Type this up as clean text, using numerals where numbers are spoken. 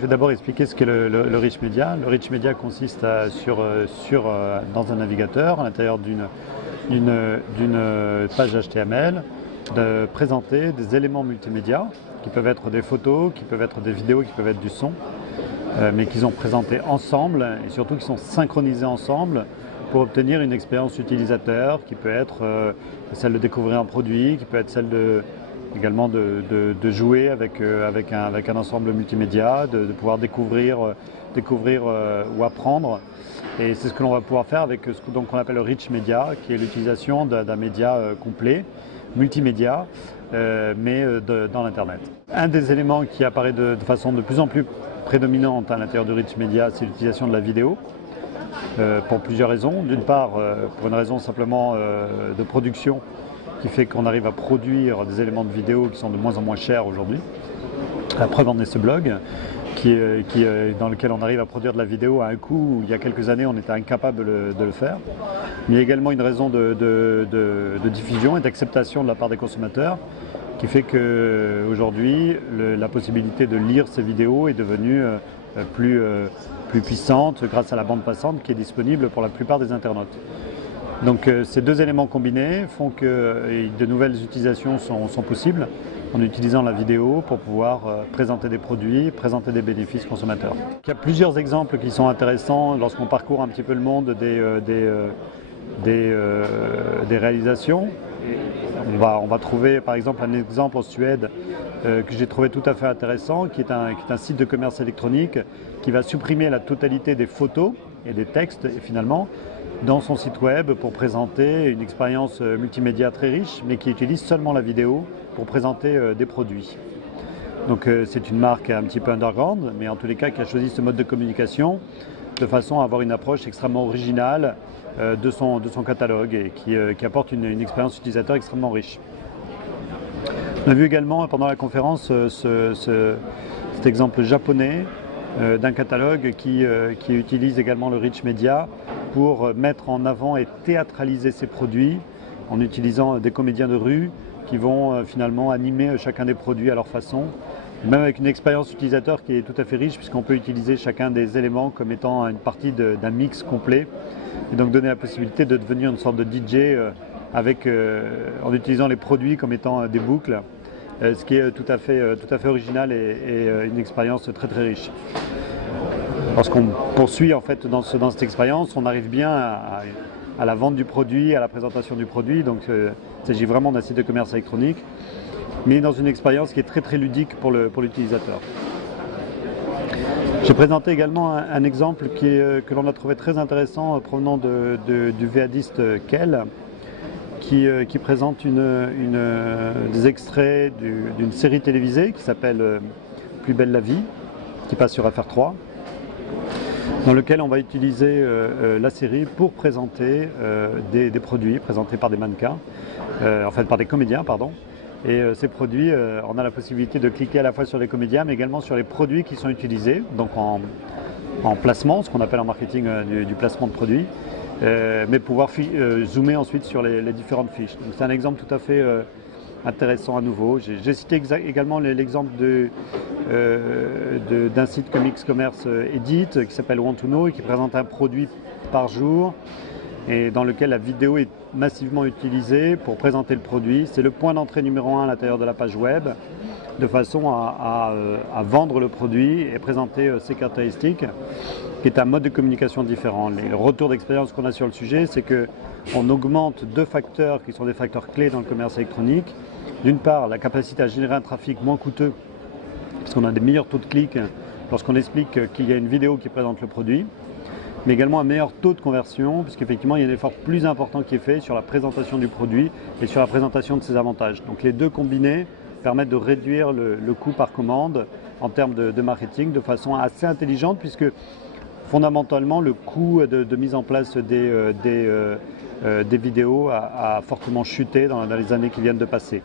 Je vais d'abord expliquer ce qu'est le Rich Media. Le Rich Media consiste dans un navigateur, à l'intérieur d'une page HTML, de présenter des éléments multimédia, qui peuvent être des photos, qui peuvent être des vidéos, qui peuvent être du son, mais qu'ils ont présentés ensemble et surtout qui sont synchronisés ensemble pour obtenir une expérience utilisateur qui peut être celle de découvrir un produit, qui peut être celle également de jouer avec un ensemble multimédia, de pouvoir découvrir ou apprendre. Et c'est ce que l'on va pouvoir faire avec ce qu'on appelle le Rich Media, qui est l'utilisation d'un média complet, multimédia, mais dans l'Internet. Un des éléments qui apparaît de façon de plus en plus prédominante à l'intérieur du Rich Media, c'est l'utilisation de la vidéo. Pour plusieurs raisons. D'une part, pour une raison simplement de production, qui fait qu'on arrive à produire des éléments de vidéo qui sont de moins en moins chers aujourd'hui. La preuve en est ce blog, dans lequel on arrive à produire de la vidéo à un coût où il y a quelques années on était incapable de le faire. Mais il y a également une raison de diffusion et d'acceptation de la part des consommateurs, qui fait qu'aujourd'hui la possibilité de lire ces vidéos est devenue plus puissante grâce à la bande passante qui est disponible pour la plupart des internautes. Donc ces deux éléments combinés font que de nouvelles utilisations sont possibles en utilisant la vidéo pour pouvoir présenter des produits, présenter des bénéfices consommateurs. Il y a plusieurs exemples qui sont intéressants lorsqu'on parcourt un petit peu le monde des réalisations. On va trouver par exemple un exemple en Suède que j'ai trouvé tout à fait intéressant, qui est un site de commerce électronique qui va supprimer la totalité des photos et des textes et finalement dans son site web pour présenter une expérience multimédia très riche, mais qui utilise seulement la vidéo pour présenter des produits. Donc c'est une marque un petit peu underground, mais en tous les cas qui a choisi ce mode de communication de façon à avoir une approche extrêmement originale de son catalogue et qui apporte une expérience utilisateur extrêmement riche. On a vu également pendant la conférence cet exemple japonais d'un catalogue qui utilise également le Rich Media pour mettre en avant et théâtraliser ses produits en utilisant des comédiens de rue qui vont finalement animer chacun des produits à leur façon, même avec une expérience utilisateur qui est tout à fait riche puisqu'on peut utiliser chacun des éléments comme étant une partie d'un mix complet et donc donner la possibilité de devenir une sorte de DJ en utilisant les produits comme étant des boucles, ce qui est tout à fait original et une expérience très très riche. Lorsqu'on poursuit en fait dans cette expérience, on arrive bien à la vente du produit, à la présentation du produit. Donc il s'agit vraiment d'un site de commerce électronique, mais dans une expérience qui est très très ludique pour l'utilisateur. J'ai présenté également un exemple que l'on a trouvé très intéressant provenant du VAdiste Kell, qui présente des extraits d'une série télévisée qui s'appelle Plus belle la vie, qui passe sur FR3. Dans lequel on va utiliser la série pour présenter des produits présentés par des mannequins, par des comédiens, pardon. Et ces produits, on a la possibilité de cliquer à la fois sur les comédiens, mais également sur les produits qui sont utilisés, donc en placement, ce qu'on appelle en marketing du placement de produits, mais pouvoir zoomer ensuite sur les différentes fiches. Donc c'est un exemple tout à fait intéressant à nouveau. J'ai cité également l'exemple d'un site comme X-Commerce Edit qui s'appelle Want to Know et qui présente un produit par jour et dans lequel la vidéo est massivement utilisée pour présenter le produit. C'est le point d'entrée numéro 1 à l'intérieur de la page web de façon à vendre le produit et présenter ses caractéristiques, qui est un mode de communication différent. Le retour d'expérience qu'on a sur le sujet, c'est qu'on augmente deux facteurs qui sont des facteurs clés dans le commerce électronique. D'une part, la capacité à générer un trafic moins coûteux, parce qu'on a des meilleurs taux de clics lorsqu'on explique qu'il y a une vidéo qui présente le produit, mais également un meilleur taux de conversion, puisqu'effectivement il y a un effort plus important qui est fait sur la présentation du produit et sur la présentation de ses avantages. Donc les deux combinés permettent de réduire le coût par commande en termes de marketing de façon assez intelligente, puisque fondamentalement le coût de mise en place des vidéos a fortement chuté dans les années qui viennent de passer.